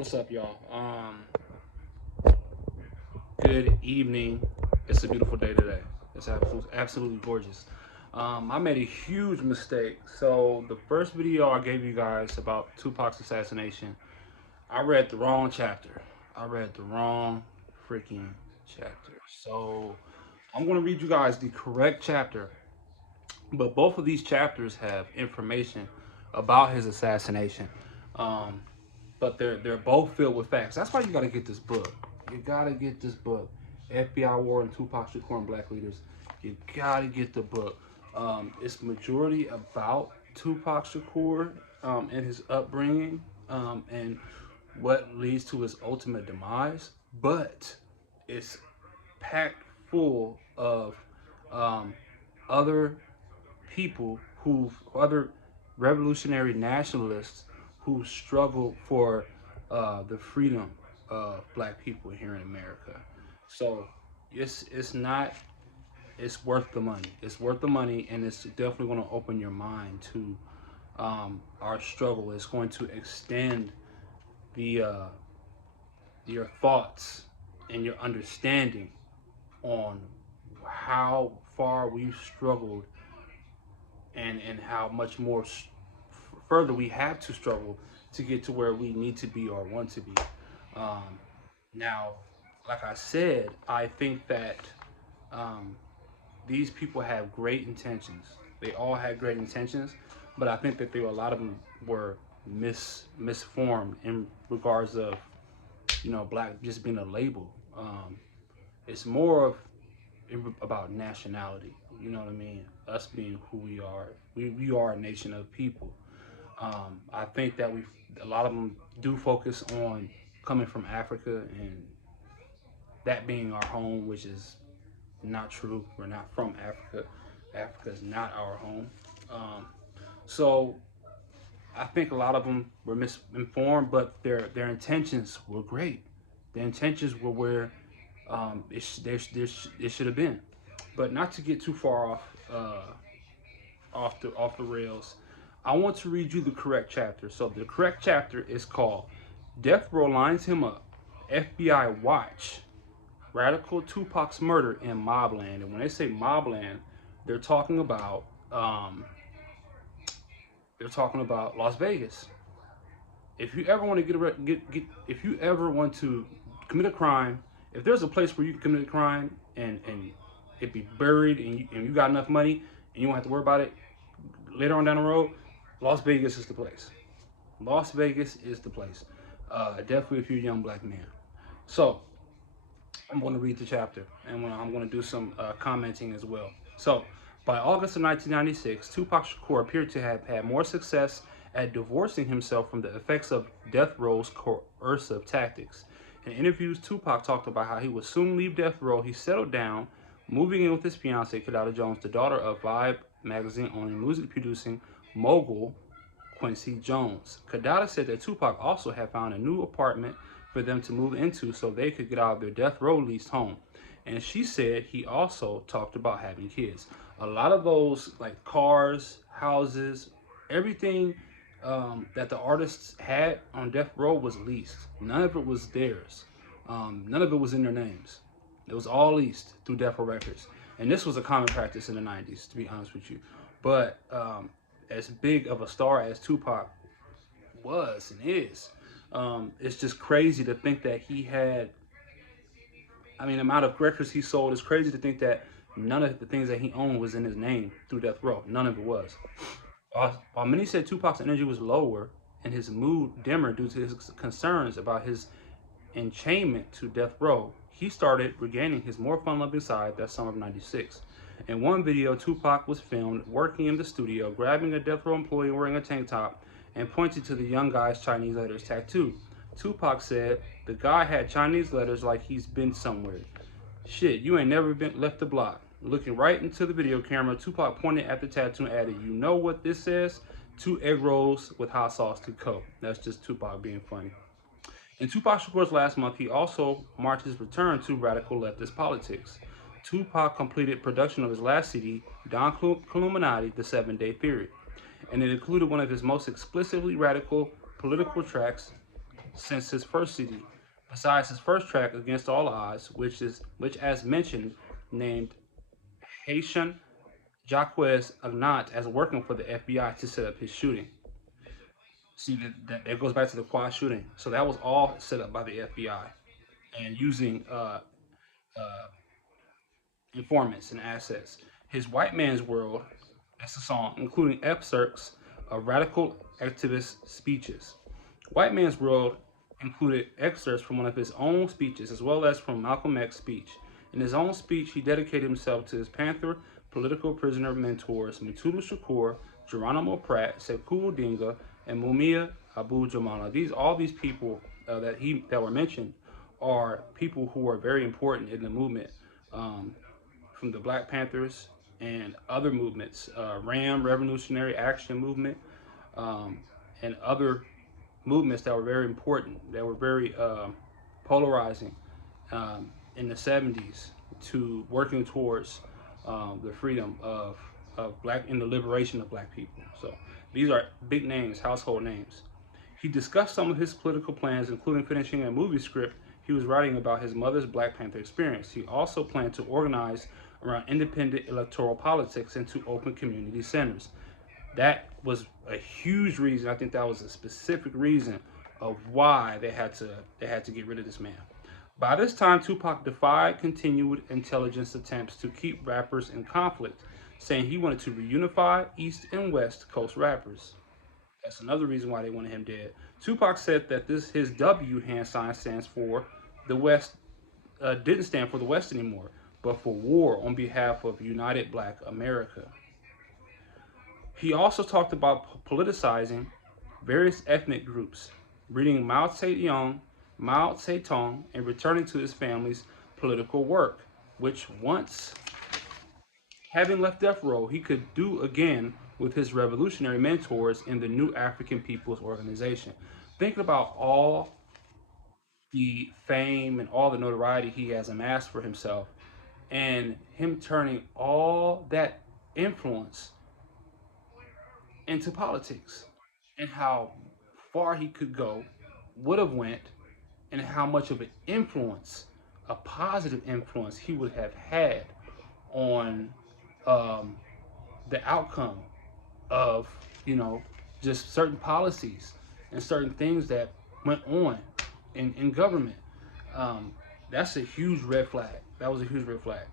What's up, y'all? Good evening. It's a beautiful day today. It's absolutely gorgeous. I made a huge mistake. So the first video I gave you guys about Tupac's assassination, I read the wrong chapter. I read the wrong freaking chapter. So I'm gonna read you guys the correct chapter. But both of these chapters have information about his assassination. Um, but they're both filled with facts. That's why you gotta get this book. You gotta get this book. FBI War and Tupac Shakur and Black Leaders. You gotta get the book. It's majority about Tupac Shakur and his upbringing and what leads to his ultimate demise, but it's packed full of um, other other revolutionary nationalists who struggled for the freedom of black people here in America. So it's not it's worth the money. It's worth the money, and it's definitely going to open your mind to our struggle. It's going to extend the your thoughts and your understanding on how far we've struggled and how much more further we have to struggle to get to where we need to be or want to be. Um, Now, like I said, I think that um, these people have great intentions. They all had great intentions, but I think that a lot of them were misformed in regards of black just being a label. It's more of about nationality. You know what I mean? Us being who we are. We are a nation of people. I think that a lot of them do focus on coming from Africa and that being our home, which is not true. We're not from Africa. Africa is not our home. Um, so I think a lot of them were misinformed, but their intentions were great. Their intentions were where it should have been. But not to get too far off the rails, I want to read you the correct chapter. So the correct chapter is called "Deathrow Lines Him Up, FBI Watch Radical Tupac's Murder in Mobland." And when they say Mobland, they're talking about um, they're talking about Las Vegas. If you ever want to if you ever want to commit a crime, if there's a place where you can commit a crime and it be buried and you got enough money and you won't have to worry about it later on down the road, Las Vegas is the place. Las Vegas is the place. Definitely if you're a young black man. So I'm going to read the chapter, and I'm going to do some commenting as well. So, by August of 1996, Tupac Shakur appeared to have had more success at divorcing himself from the effects of Death Row's coercive tactics. In interviews, Tupac talked about how he would soon leave Death Row. He settled down, moving in with his fiancee, Kidada Jones, the daughter of Vibe magazine owning music producing mogul Quincy Jones. Kadada said that Tupac also had found a new apartment for them to move into so they could get out of their Death Row leased home. And she said he also talked about having kids. A lot of those, like cars, houses, everything that the artists had on Death Row was leased. None of it was theirs. None of it was in their names. It was all leased through Death Row Records. And this was a common practice in the 90s, to be honest with you. But as big of a star as Tupac was and is, it's just crazy to think that he had, I mean, the amount of records he sold is crazy to think that none of the things that he owned was in his name through Death Row. None of it was. While many said Tupac's energy was lower and his mood dimmer due to his concerns about his enchainment to Death Row, he started regaining his more fun-loving side that summer of '96. In one video, Tupac was filmed working in the studio, grabbing a Death Row employee wearing a tank top and pointing to the young guy's Chinese letters tattooed. Tupac said, "The guy had Chinese letters like he's been somewhere. Shit, you ain't never been left the block." Looking right into the video camera, Tupac pointed at the tattoo and added, "You know what this says? 2 egg rolls with hot sauce to coat." That's just Tupac being funny. In Tupac Shakur's last month, he also marked his return to radical leftist politics. Tupac completed production of his last CD, Don Illuminati, The 7 Day Theory, and it included one of his most explicitly radical political tracks, since his first CD, besides his first track, Against All Odds, which as mentioned, named Haitian Jacques Agnat as working for the FBI to set up his shooting. See, that goes back to the quad shooting. So that was all set up by the FBI and using informants and assets. His White Man's World, that's the song, including excerpts of radical activist speeches. White Man's World included excerpts from one of his own speeches as well as from Malcolm X's speech. In his own speech, he dedicated himself to his Panther political prisoner mentors Mutulu Shakur, Geronimo Pratt, Sekou Dinga, and Mumia Abu Jamal. All these people that were mentioned are people who are very important in the movement, from the Black Panthers and other movements, RAM, Revolutionary Action Movement, and other movements that were very important, that were very polarizing in the 70s to working towards the freedom of black and the liberation of black people. So these are big names, household names. He discussed some of his political plans, including finishing a movie script he was writing about his mother's Black Panther experience. He also planned to organize around independent electoral politics and to open community centers. That was a huge reason. I think that was a specific reason of why they had to get rid of this man. By this time, Tupac defied continued intelligence attempts to keep rappers in conflict, saying he wanted to reunify East and West Coast rappers. That's another reason why they wanted him dead. Tupac said that his W hand sign stands for the West, didn't stand for the West anymore, but for war on behalf of United Black America. He also talked about politicizing various ethnic groups, reading Mao Zedong, and returning to his family's political work, which once having left Deathrow, he could do again with his revolutionary mentors in the New African People's Organization. Thinking about all the fame and all the notoriety he has amassed for himself, and him turning all that influence into politics, and how far he could go, would have went, and how much of an influence, a positive influence, he would have had on the outcome of, just certain policies and certain things that went on in government. That's a huge red flag. That was a huge red flag.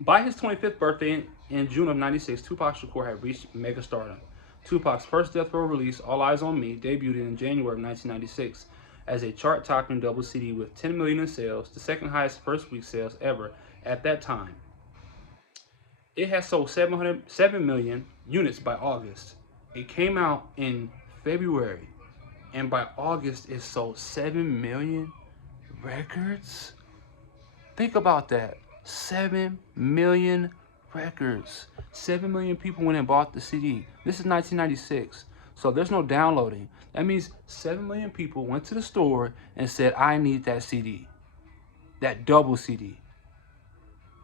By his 25th birthday in June of '96, Tupac Shakur had reached mega stardom. Tupac's first Death Row release, All Eyes on Me, debuted in January of 1996 as a chart-topping double CD with 10 million in sales, the second highest first-week sales ever at that time. It had sold 7 million units by August. It came out in February, and by August it sold 7 million records. Think about that. 7 million records. 7 million people went and bought the CD. This is 1996, so there's no downloading. That means 7 million people went to the store and said, I need that CD, that double CD.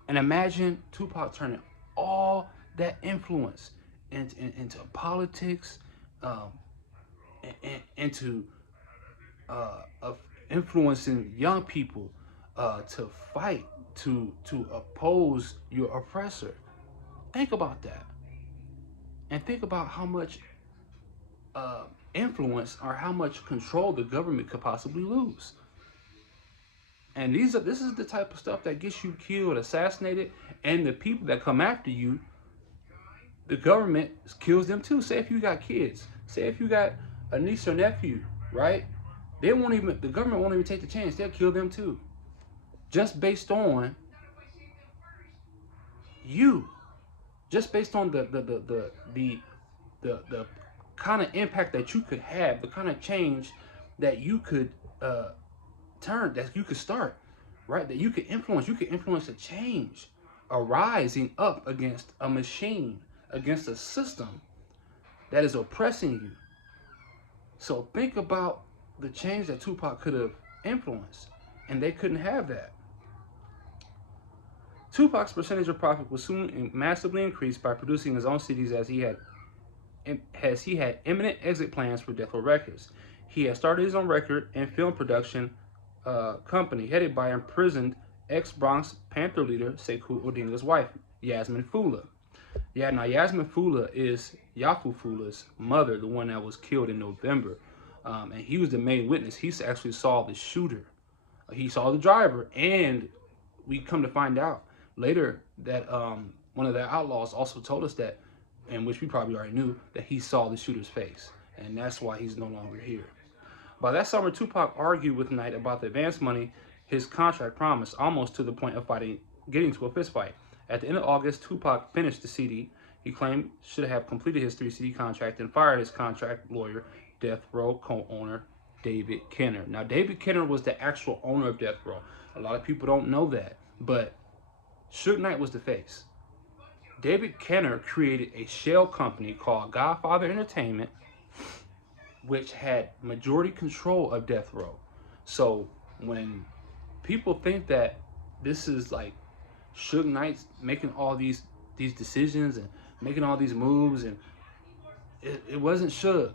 And imagine Tupac turning all that influence into politics, into of influencing young people to fight, to oppose your oppressor. Think about that, and think about how much influence or how much control the government could possibly lose. And this is the type of stuff that gets you killed, assassinated, and the people that come after you, the government kills them too. Say if you got kids, say if you got a niece or nephew, right? The government won't even take the chance. They'll kill them too, just based on you, just based on the kind of impact that you could have, the kind of change that you could that you could start, right? That you could influence. You could influence a change, a rising up against a machine, against a system that is oppressing you. So think about the change that Tupac could have influenced, and they couldn't have that. Tupac's percentage of profit was soon massively increased by producing his own CDs as he had imminent exit plans for Death Row Records. He had started his own record and film production company headed by imprisoned ex-Bronx Panther leader Sekou Odinga's wife, Yasmin Fula. Yeah, now Yasmin Fula is Yafu Fula's mother, the one that was killed in November. And he was the main witness. He actually saw the shooter. He saw the driver, and we come to find out later that one of the outlaws also told us that, and which we probably already knew, that he saw the shooter's face, and that's why he's no longer here. By that summer, Tupac argued with Knight about the advance money his contract promised, almost to the point of getting to a fistfight. At the end of August, Tupac finished the CD he claimed should have completed his 3 CD contract and fired his contract lawyer, Deathrow co-owner David Kenner. Now, David Kenner was the actual owner of Deathrow. A lot of people don't know that, but Suge Knight was the face. David Kenner created a shell company called Godfather Entertainment, which had majority control of Deathrow. So when people think that this is like Suge Knight's making all these decisions and making all these moves, and it wasn't Suge.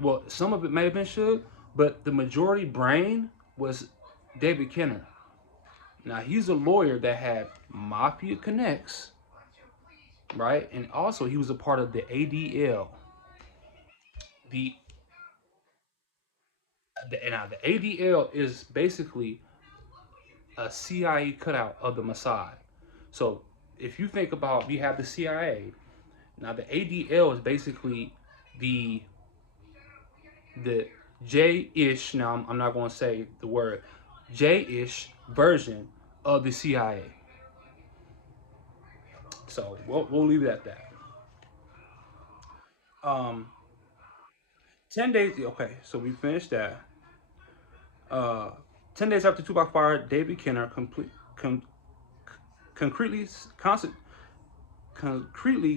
Well, some of it may have been Suge, but the majority brain was David Kenner. Now, he's a lawyer that had Mafia connects, right? And also, he was a part of the ADL. The Now, the ADL is basically a CIA cutout of the Mossad. So, if you think about, you have the CIA. Now, the ADL is basically the J-ish, now I'm not going to say the word, J-ish version of the CIA. So we'll leave it at that. 10 days, okay, so we finished that. 10 days after Tupac fired David Kenner, concretely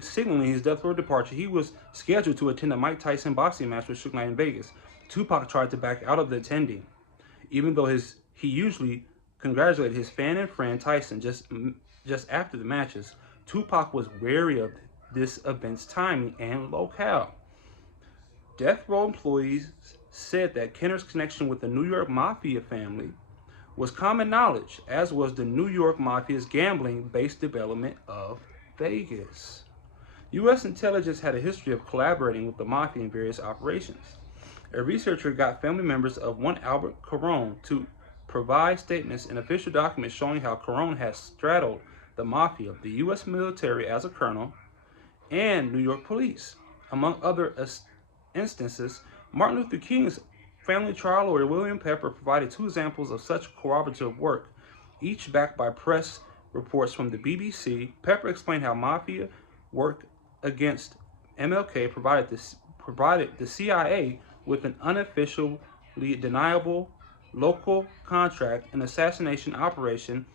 signaling his death row departure, he was scheduled to attend a Mike Tyson boxing match with Suge Knight in Vegas. Tupac tried to back out of the attending, even though he usually congratulated his fan and friend Tyson just after the matches. Tupac was wary of this event's timing and locale. Death Row employees said that Kenner's connection with the New York Mafia family was common knowledge, as was the New York Mafia's gambling-based development of Vegas. U.S. intelligence had a history of collaborating with the Mafia in various operations. A researcher got family members of one Albert Carone to provide statements and official documents showing how Carone has straddled the Mafia, the U.S. military as a colonel, and New York police. Among other instances, Martin Luther King's family trial lawyer William Pepper provided 2 examples of such corroborative work, each backed by press reports from the BBC. Pepper explained how Mafia work against MLK provided the CIA with an unofficially deniable local contract, an assassination operation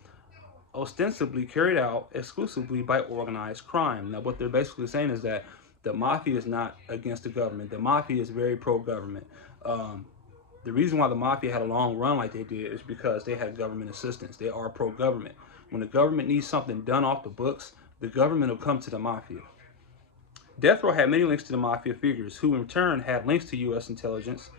ostensibly carried out exclusively by organized crime. Now, what they're basically saying is that the Mafia is not against the government. The Mafia is very pro-government. The reason why the Mafia had a long run like they did is because they had government assistance. They are pro-government. When the government needs something done off the books, the government will come to the Mafia. Death Row had many links to the Mafia figures, who in turn had links to U.S. intelligence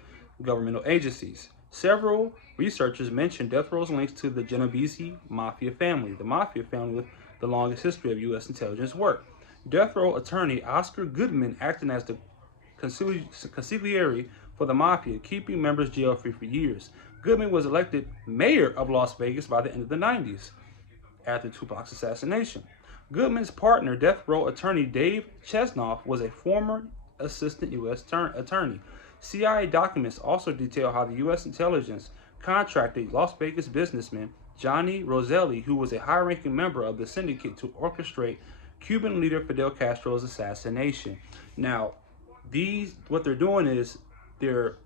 governmental agencies. Several researchers mentioned Death Row's links to the Genovese Mafia family, the Mafia family with the longest history of U.S. intelligence work. Death Row attorney Oscar Goodman acting as the consigliere for the Mafia, keeping members jail-free for years. Goodman was elected mayor of Las Vegas by the end of the 90s, after Tupac's assassination. Goodman's partner, Death Row attorney Dave Chesnoff, was a former assistant U.S. attorney. CIA documents also detail how the U.S. intelligence contracted Las Vegas businessman Johnny Roselli, who was a high-ranking member of the syndicate, to orchestrate Cuban leader Fidel Castro's assassination. Now, what they're doing is they're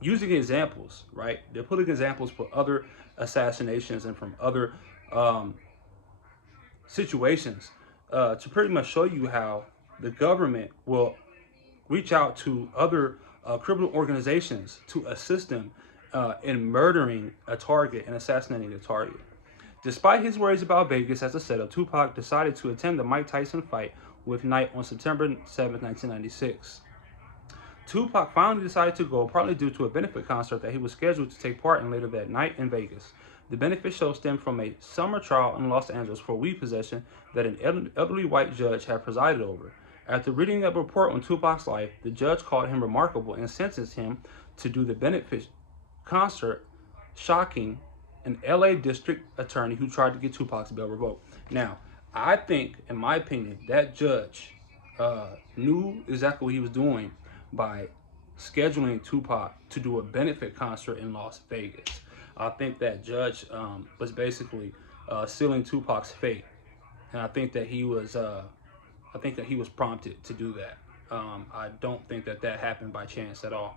using examples, right? They're putting examples for other assassinations and from other situations to pretty much show you how the government will reach out to other criminal organizations to assist them in murdering a target and assassinating a target. Despite his worries about Vegas as a setup, Tupac decided to attend the Mike Tyson fight with Knight on September 7, 1996. Tupac finally decided to go, partly due to a benefit concert that he was scheduled to take part in later that night in Vegas. The benefit show stemmed from a summer trial in Los Angeles for weed possession that an elderly white judge had presided over. After reading a report on Tupac's life, the judge called him remarkable and sentenced him to do the benefit concert, shocking an LA district attorney who tried to get Tupac's bail revoked. Now, I think, in my opinion, that judge knew exactly what he was doing by scheduling Tupac to do a benefit concert in Las Vegas. I think that judge was basically sealing Tupac's fate, and I think that he was prompted to do that. I don't think that that happened by chance at all.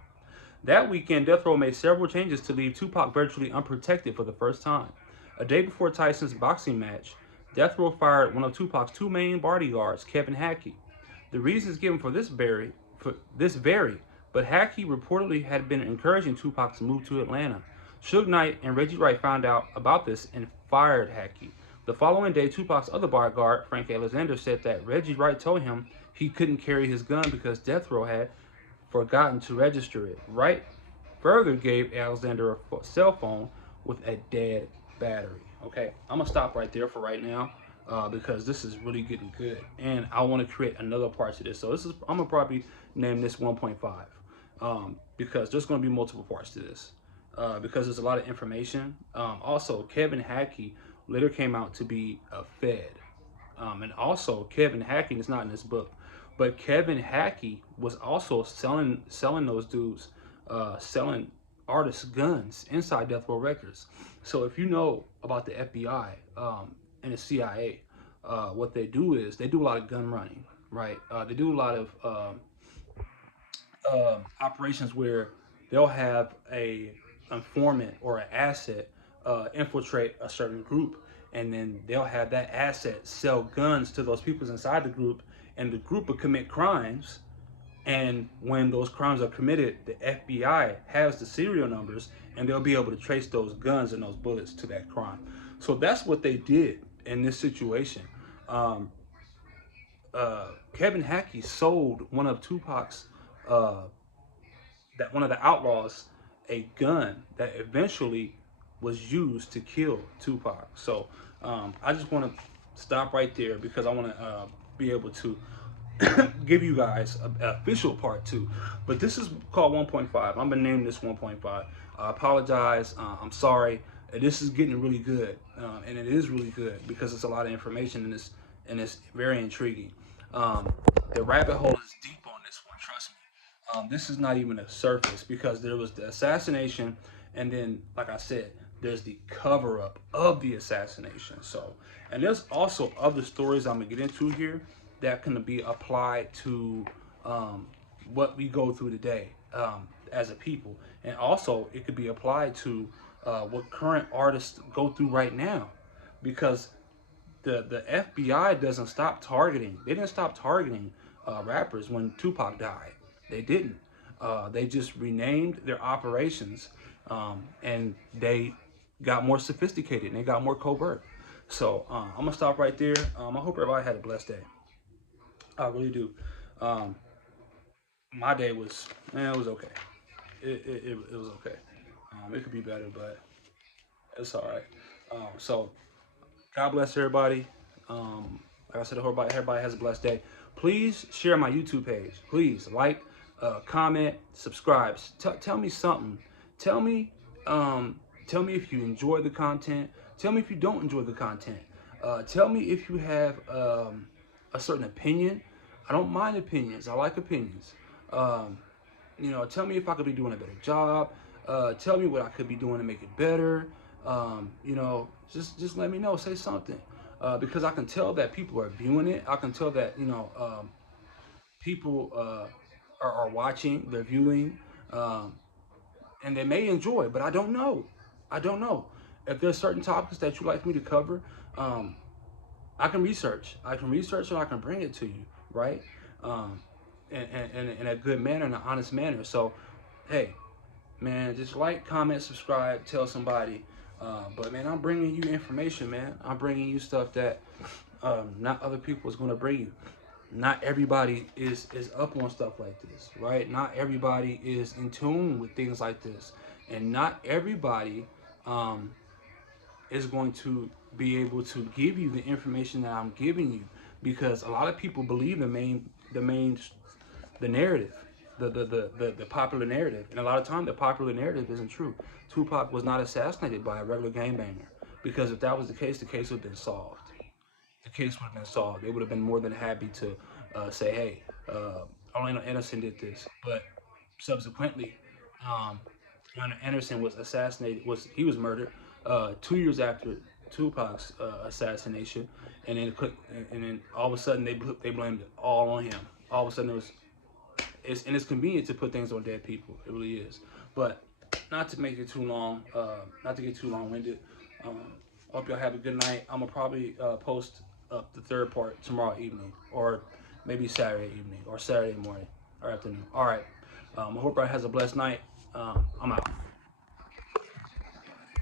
That weekend, Deathrow made several changes to leave Tupac virtually unprotected for the first time. A day before Tyson's boxing match, Deathrow fired one of Tupac's two main bodyguards, Kevin Hackey. The reasons given for this vary, but Hackey reportedly had been encouraging Tupac to move to Atlanta. Suge Knight and Reggie Wright found out about this and fired Hackey. The following day, Tupac's other bodyguard, Frank Alexander, said that Reggie Wright told him he couldn't carry his gun because Deathrow had forgotten to register it. Wright further gave Alexander a cell phone with a dead battery. Okay, I'm gonna stop right there for right now because this is really getting good, and I want to create another part to this. So I'm gonna probably name this 1.5 because there's gonna be multiple parts to this because there's a lot of information. Also, Kevin Hackey later came out to be a Fed, and also Kevin Hackey is not in this book. But Kevin Hackey was also selling those dudes, selling artists guns inside Death Row Records. So if you know about the FBI and the CIA, what they do is they do a lot of gun running, right? They do a lot of operations where they'll have a informant or an asset infiltrate a certain group, and then they'll have that asset sell guns to those people inside the group, and the group will commit crimes. And when those crimes are committed, the FBI has the serial numbers, and they'll be able to trace those guns and those bullets to that crime. So that's what they did in this situation. Kevin Hackey sold one of Tupac's, one of the outlaws, a gun that eventually was used to kill Tupac. So I just want to stop right there because I want to be able to give you guys an official part 2. But this is called 1.5. I'm gonna name this 1.5. I apologize. I'm sorry. This is getting really good, and it is really good because it's a lot of information and it's very intriguing. The rabbit hole is deep on this one. Trust me. This is not even a surface because there was the assassination, and then, like I said, there's the cover-up of the assassination. So, and there's also other stories I'm gonna get into here that can be applied to what we go through today as a people, and also it could be applied to what current artists go through right now, because the FBI doesn't stop targeting. They didn't stop targeting rappers when Tupac died. They didn't. They just renamed their operations, and they got more sophisticated and they got more covert. So I'm gonna stop right there. I hope everybody had a blessed day. I really do. My day was, man, it was okay. It was okay. It could be better, but it's all right. So God bless everybody. Like I said, everybody has a blessed day. Please share my YouTube page. Please like, comment, subscribe. Tell me something. Tell me if you enjoy the content. Tell me if you don't enjoy the content. Tell me if you have a certain opinion. I don't mind opinions. I like opinions. Tell me if I could be doing a better job. Tell me what I could be doing to make it better. Just let me know. Say something, because I can tell that people are viewing it. I can tell that people are watching. They're viewing, and they may enjoy. But I don't know. I don't know if there's certain topics that you'd like me to cover. I can research. I can research and I can bring it to you, right? In a good manner, in an honest manner. So, hey, man, just like, comment, subscribe, tell somebody. But man, I'm bringing you information, man. I'm bringing you stuff that not other people is going to bring you. not everybody is up on stuff like this, right? Not everybody is in tune with things like this, and not everybody um, is going to be able to give you the information that I'm giving you, because a lot of people believe the narrative, the popular narrative, and a lot of time the popular narrative isn't true. Tupac was not assassinated by a regular gangbanger, because if that was the case would have been solved. The case would have been solved. They would have been more than happy to say, hey, Orlando Anderson did this. But subsequently, um, Orlando Anderson was assassinated. He was murdered 2 years after Tupac's assassination, and then all of a sudden they blamed it all on him. All of a sudden it's convenient to put things on dead people. It really is. But not to make it too long, not to get too long-winded. I hope y'all have a good night. I'm gonna probably post up the third part tomorrow evening, or maybe Saturday evening, or Saturday morning or afternoon. All right. I hope everybody has a blessed night. I'm out.